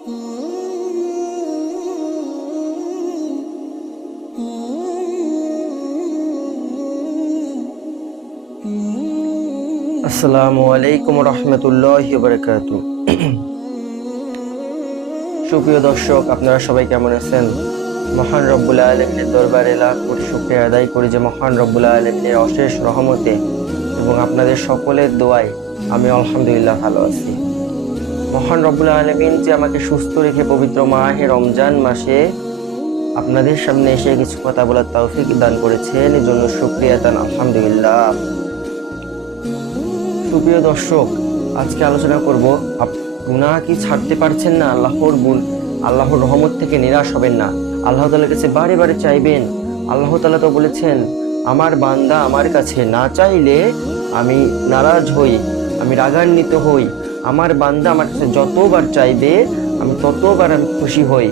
আসসালামু আলাইকুম রহমতুল্লাহ বারকাত। সুপ্রিয় দর্শক, আপনারা সবাই কেমন আছেন? মহান রব্বুল আলমিনের দরবারে লাখ কোটি শুক্রিয়া আদায় করি যে মহান রব্বুল আলমিনের অশেষ রহমতে এবং আপনাদের সকলের দোয়ায় আমি আলহামদুলিল্লাহ ভালো আছি। মহান রব্বুল আলমিন যে আমাকে সুস্থ রেখে পবিত্র মাহে রমজান মাসে আপনাদের সামনে এসে কিছু কথা বলার তৌফিক দান করেছেন এই জন্য শুক্রিয়া দান আলহামদুলিল্লাহ। সুপ্রিয় দর্শক, আজকে আলোচনা করব গুনাহ কি ছাড়তে পারছেন না? আল্লাহর গুণ, আল্লাহর রহমত থেকে নিরাশ হবেন না। আল্লাহ তালার কাছে বারে বারে চাইবেন। আল্লাহ তালা তো বলেছেন, আমার বান্দা আমার কাছে না চাইলে আমি নারাজ হই, আমি রাগান্বিত হই। আমার বান্দা আমার কাছে যতবার চাইবে, আমি ততবার আমি খুশি হই।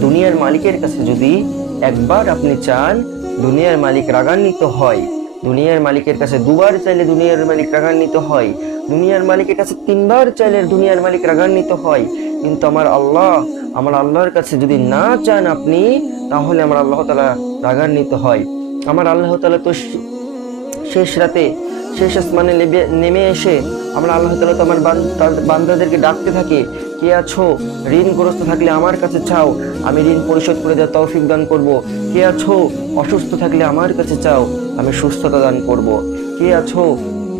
দুনিয়ার মালিকের কাছে যদি একবার আপনি চান, দুনিয়ার মালিক রাগান্বিত হয়। দুনিয়ার মালিকের কাছে দুবার চাইলে দুনিয়ার মালিক রাগান্বিত হয়। দুনিয়ার মালিকের কাছে তিনবার চাইলে দুনিয়ার মালিক রাগান্বিত হয়। কিন্তু আমার আল্লাহ, আমার আল্লাহর কাছে যদি না চান আপনি, তাহলে আমার আল্লাহ তালা রাগান্বিত হয়। আমার আল্লাহ তালা তো শেষ রাতে শেষ আসমানে নেমে এসে আমরা আল্লাহ তালা তো আমার তার বান্দাদেরকে ডাকতে থাকে। কে আছো? ঋণগ্রস্ত থাকলে আমার কাছে চাও। আমি ঋণ পরিশোধ করে দেওয়ার তৌফিক দান করব। কে আছো? অসুস্থ থাকলে আমার কাছে চাও। আমি সুস্থতা দান করব। কে আছো?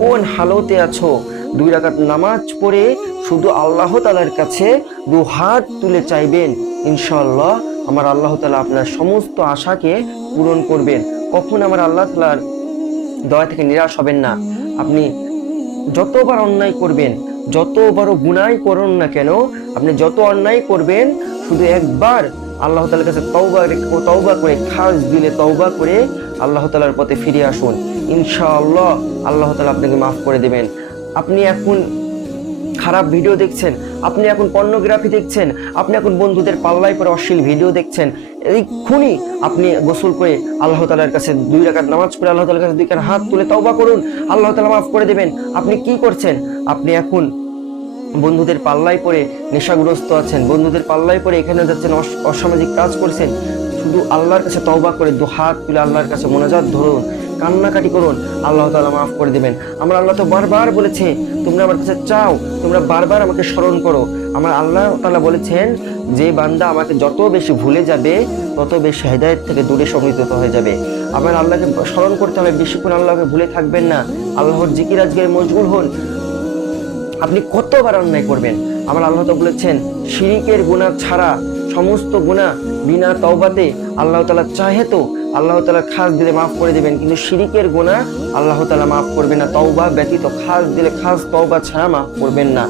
কোন হালতে আছো? দুই রাকাত নামাজ পড়ে শুধু আল্লাহ তালার কাছে দু হাত তুলে চাইবেন। ইনশাল্লাহ আমার আল্লাহ তালা আপনার সমস্ত আশাকে পূরণ করবেন। কখন আমার আল্লাহ তালার দয়া থেকে নিরাশ হবেন না। আপনি যতবার অন্যায় করবেন যত বড় গুনাই করুন না কেন, আপনি যত অন্যায় করবেন, শুধু একবার আল্লাহ তালার কাছে তওবা তওবা করে খাস দিলে তওবা করে আল্লাহ তালার পথে ফিরে আসুন। ইনশাআল্লাহ আল্লাহ তালা আপনাকে মাফ করে দেবেন। আপনি এখন খারাপ ভিডিও দেখছেন, আপনি এখন পর্নোগ্রাফি দেখছেন, আপনি এখন বন্ধুদের পাল্লাই পরে অশ্লীল ভিডিও দেখছেন এক্ষুনি আপনি গোসল করে আল্লাহ তালার কাছে দুই রাকাত নামাজ পড়ে আল্লাহ তালার কাছে দুই কান হাত তুলে তওবা করুন, আল্লাহ তালা মাফ করে দেবেন। আপনি কি করছেন? আপনি এখন বন্ধুদের পাল্লায় পড়ে নেশাগ্রস্ত আছেন, বন্ধুদের পাল্লায় পড়ে এখানে যাচ্ছেন, অস- অসামাজিক কাজ করছেন, শুধু আল্লাহর কাছে তওবা করে দু হাত তুলে আল্লাহর কাছে মোনাজাত ধরুন, কান্নাকাটি করুন, আল্লাহ তালা মাফ করে দেবেন। আমরা আল্লাহ তো বারবার বলেছে, তোমরা আমার কাছে চাও তোমরা বারবার আমাকে স্মরণ করো। আমার আল্লাহ তাআলা বলেছেন যে বান্দা আমাকে যত বেশি ভুলে যাবে, তত বেশি হেদায়েত থেকে দূরে সমৃদ্ধ হয়ে যাবে। আমার আল্লাহকে স্মরণ করতে হবে, বেশিক্ষণ আল্লাহকে ভুলে থাকবেন না। আল্লাহর জিকির আজকে মশগুল হন। আপনি কতবার অন্যায় করবেন? আমার আল্লাহ তো বলেছেন, শিরিকের গুনাহ ছাড়া সমস্ত গুনাহ বিনা তওবাতে আল্লাহ তালা চাহে তো আল্লাহ তালা খাস দিলে মাফ করে দেবেন, কিন্তু শিরিকের গোনা আল্লাহ তালা মাফ করবেন না। তওবা ব্যতীত খাস দিলে, খাস তওবা ছাড়া মাফ করবেন না।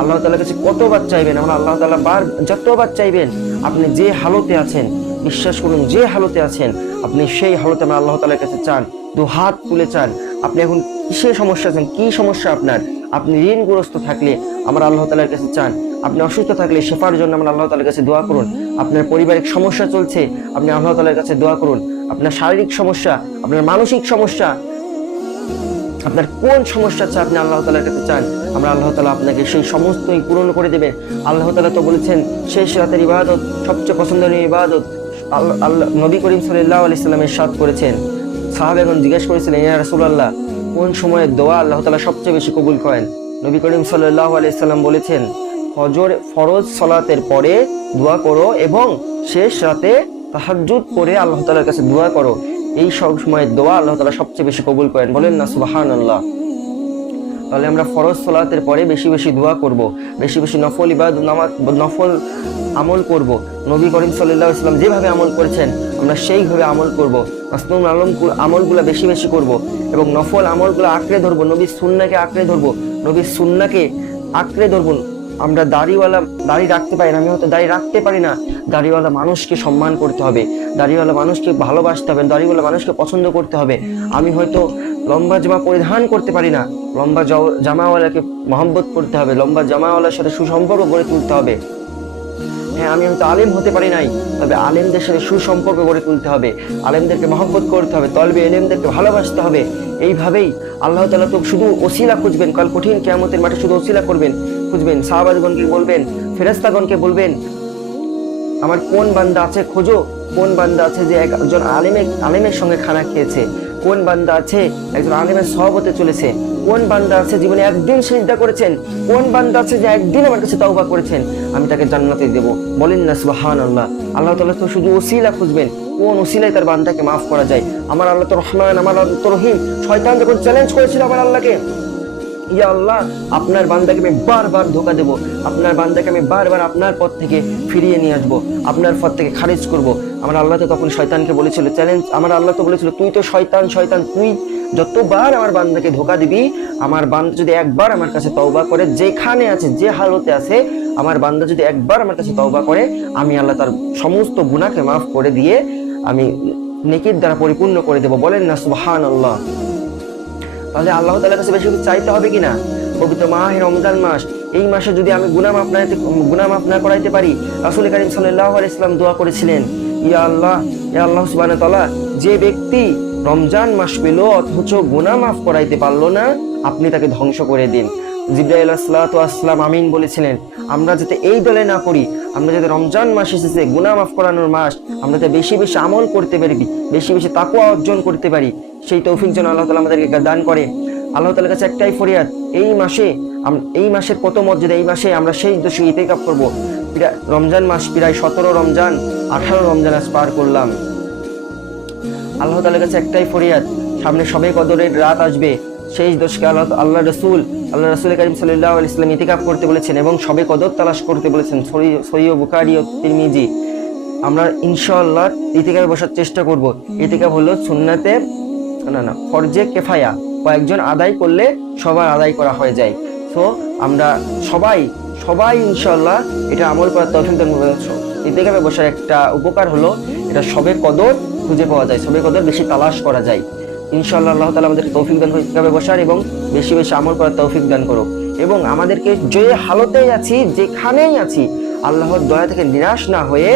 আল্লাহ তাআলার কাছে কতবার চাইবেন? আমরা আল্লাহ তালা বার, যতবার চাইবেন, আপনি যে হালতে আছেন, বিশ্বাস করুন, যে হালতে আছেন, আপনি সেই হালতে আমরা আল্লাহ তাআলার কাছে চান, দু হাত তুলে চান। আপনি এখন কিসের সমস্যা আছেন? কি সমস্যা আপনার? আপনি ঋণগ্রস্ত থাকলে আমরা আল্লাহ তালার কাছে চান। আপনি অসুস্থ থাকলে শেফার জন্য আমরা আল্লাহ তালার কাছে দোয়া করুন। আপনার পারিবারিক সমস্যা চলছে, আপনি আল্লাহ তালার কাছে দোয়া করুন। আপনার শারীরিক সমস্যা, আপনার মানসিক সমস্যা, আপনার কোন সমস্যা আছে আপনি আল্লাহ তালার কাছে চান, আমরা আল্লাহ তালা আপনাকে সেই সমস্তই পূরণ করে দেবেন আল্লাহ তালা তো বলেছেন, শেষ রাতের ইবাদত, সবচেয়ে পছন্দনীয় ইবাদত, আল্লাহ আল্লাহ, নবী করিম সাল্লাহ আলি সাল্লামের সাথ করেছেন। এখন জিজ্ঞেস করেছিলেন, ইয়া রাসূলুল্লাহ, কোন সময়ের দোয়া আল্লাহ তালা সবচেয়ে বেশি কবুল করেন? নবী করিম সাল্লাহ আলাইসাল্লাম বলেছেন, ফজর ফরজ সলাতের পরে দোয়া করো এবং শেষ রাতে তাহাজ্জুদ করে আল্লাহ তালার কাছে দোয়া করো। এই সব সময় দোয়া আল্লাহ তালা সবচেয়ে বেশি কবুল করেন। বলেন না সুবাহান আল্লাহ তাহলে আমরা ফরজ সলাতের পরে বেশি বেশি দোয়া করব। বেশি বেশি নফল ইবাদ নামাজ, নফল আমল করব। নবী করিম সাল্লাহ ইসলাম যেভাবে আমল করেছেন, আমরা সেইভাবে আমল করব। মাসনুন আলম আমলগুলো বেশি বেশি করব এবং নফল আমলগুলো আঁকড়ে ধরবো। নবীর সুন্নাকে আঁকড়ে ধরবো। নবীর সুন্নাকে আঁকড়ে ধরবো। আমরা দাড়িওয়ালা, দাড়ি রাখতে পারি না, আমি হয়তো দাড়ি রাখতে পারি না। দাড়িওয়ালা মানুষকে সম্মান করতে হবে, দাড়িওয়ালা মানুষকে ভালোবাসতে হবে, দাড়িওয়ালা মানুষকে পছন্দ করতে হবে। আমি হয়তো লম্বা জামা পরিধান করতে পারি না, লম্বা জামাওয়ালাকে মহব্বত করতে হবে, লম্বা জামাওয়ালার সাথে সুসম্পর্ক গড়ে তুলতে হবে। হ্যাঁ আমি হয়তো আলেম হতে পারি নাই, তবে আলেমদের সাথে সুসম্পর্ক গড়ে তুলতে হবে, আলেমদেরকে মহব্বত করতে হবে, তলবে এলেমদেরকে ভালোবাসতে হবে। এইভাবেই আল্লাহ তালা তো শুধু ওসিলা খুঁজবেন, কাল কঠিন কেয়ামতের মাঠে শুধু ওসিলা করবেন। খুঁজবেন, সাহাবাজগণকে বলবেন ফেরেস্তাগণকে বলবেন, আমার কোন বান্দা আছে খোঁজো, কোন বান্দা আছে যে একজন আলেমের আলেমের সঙ্গে খানা খেয়েছে, কোন বান্দা আছে একজন আলেমের সহবতে চলেছে, কোন বান্দা আছে জীবনে একদিন সিজদা করেছেন, কোন বান্দা আছে যে একদিন আমার কাছে তওবা করেছেন, আমি তাকে জান্নাতে দেব। বলেন না সুবহান আল্লাহ আল্লাহ তাআলা তো শুধু ওসিলা খুঁজবেন, কোন ওসিলায় তার বান্দাকে মাফ করা যায়? আমার আল্লাহ তো রহমান, আমার আল্লাহ তো রহিম। শয়তান যখন চ্যালেঞ্জ করেছিল আমার আল্লাহকে ইয়া আল্লাহ, আপনার বান্দাকে আমি বারবার ধোকা দেব। আপনার বান্দাকে আমি বারবার আপনার পথ থেকে ফিরিয়ে নিয়ে আসব, আপনার পথ থেকে খারিজ করব। আমার আল্লাহ তো তখন শয়তানকে বলেছিল চ্যালেঞ্জ আমার আল্লাহ তো বলেছিল, তুই তো শয়তান শয়তান, তুই যতবার আমার বান্দাকে ধোকা দিবি, আমার বান্দা যদি একবার আমার কাছে তওবা করে, যেখানে আছে, যে হালতে আছে, আমার বান্দা যদি একবার আমার কাছে তওবা করে, আমি আল্লাহ তার সমস্ত গুণাকে মাফ করে দিয়ে, আমি নেকির দ্বারা পরিপূর্ণ করে দেব। বলেন না, সুবহানাল্লাহ। তাহলে আল্লাহ তাআলার কাছে বেশি কিছু চাইতে হবে কিনা? পবিত্র মাহে রমজান মাস, এই মাসে যদি আমি গুনাম মাফ না গুনা না করাইতে পারি, রাসুল করিম সাল্লাহ ইসলাম দোয়া করেছিলেন, ইয়া আল্লাহ ইয়া আল্লাহ সুবাহ তালা যে ব্যক্তি রমজান মাস পেল অথচ গুনা মাফ করাইতে পারল না, আপনি তাকে ধ্বংস করে দিন। আসসালাতু আসসালাম আমিন বলেছিলেন, আমরা যাতে এই দলে না করি আমরা যাতে রমজান মাস এসেছে, গুনাহ মাফ করানোর মাস, আমরা যাতে বেশি বেশি আমল করতে পারি, বেশি বেশি তাকওয়া অর্জন করতে পারি, সেই তৌফিক যেন আল্লাহ তাআলা আমাদেরকে দান করে আল্লাহ তাআলার কাছে একটাই ফরিয়াদ, এই মাসে এই মাসের কত মর্যাদা এই মাসে আমরা সেই দোষী ইতেকাপ করব। প্রায় রমজান মাস, প্রায় সতেরো রমজান, আঠারো রমজান আজ পার করলাম। আল্লাহ তাআলার কাছে একটাই ফরিয়াদ, সামনে সবে কদরের রাত আসবে সেই দোষকে আল্লাহ আল্লাহ রসুল আল্লাহ রসুল করিম সাল্লাহ ইসলাম ইতিকাপ করতে বলেছেন এবং সবে কদর তালাশ করতে বলেছেন। সৈয় বুকারি ও তিরমিজি। আমরা ইনশাআল্লাহ ইতিকাপে বসার চেষ্টা করব। ইতিকাপ হলো সুন্নাতে, না না, ফরজে কেফায়া, কয়েকজন আদায় করলে সবার আদায় করা হয়ে যায়। তো আমরা সবাই সবাই ইনশাল্লাহ এটা আমল করার করবে। ইতিকাপে বসার একটা উপকার হলো, এটা সবে কদর খুঁজে পাওয়া যায়, সবে কদর বেশি তালাশ করা যায়। ইনশাআল্লাহ আল্লাহ তালা আমাদের তৌফিক দান করে বসার এবং বেশি বেশি আমল করার তৌফিক দান করো এবং আমাদেরকে যে হালতেই আছি, যেখানেই আছি, আল্লাহর দয়া থেকে নিরাশ না হয়ে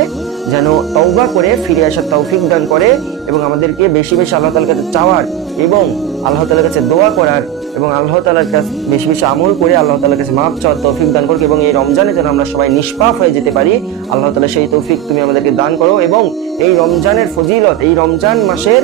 যেন তওবা করে ফিরে আসার তৌফিক দান করে এবং আমাদেরকে বেশি বেশি আল্লাহ তালার কাছে চাওয়ার এবং আল্লাহ তালার কাছে দোয়া করার এবং আল্লাহ তালার কাছে বেশি বেশি আমল করে আল্লাহ তালার কাছে মাপ চাওয়ার তৌফিক দান করুক এবং এই রমজানে যেন আমরা সবাই নিষ্পাপ হয়ে যেতে পারি, আল্লাহ তালা সেই তৌফিক তুমি আমাদেরকে দান করো এবং এই রমজানের ফজিলত, এই রমজান মাসের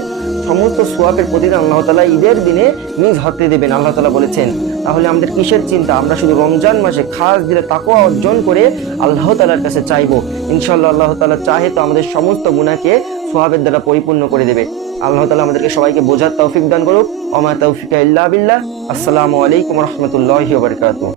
সমস্ত সোয়াবের প্রতিদান আল্লাহ তালা ঈদের দিনে নিজ হাতে দেবেন। আল্লাহ তালা বলেছেন, তাহলে আমাদের কিসের চিন্তা? আমরা শুধু রমজান মাসে খাস দিলে তাকওয়া অর্জন করে আল্লাহ তালার কাছে চাইব। ইনশাল্লাহ আল্লাহ তালা চাহে তো আমাদের সমস্ত গুণাকে সোহাবের দ্বারা পরিপূর্ণ করে দেবে। আল্লাহ তালা আমাদেরকে সবাইকে বোঝার তৌফিক দান করুক। অমা তৌফিকা ইল্লা আসসালামু আলাইকুম রহমতুল্লাহ বারকাতুহ।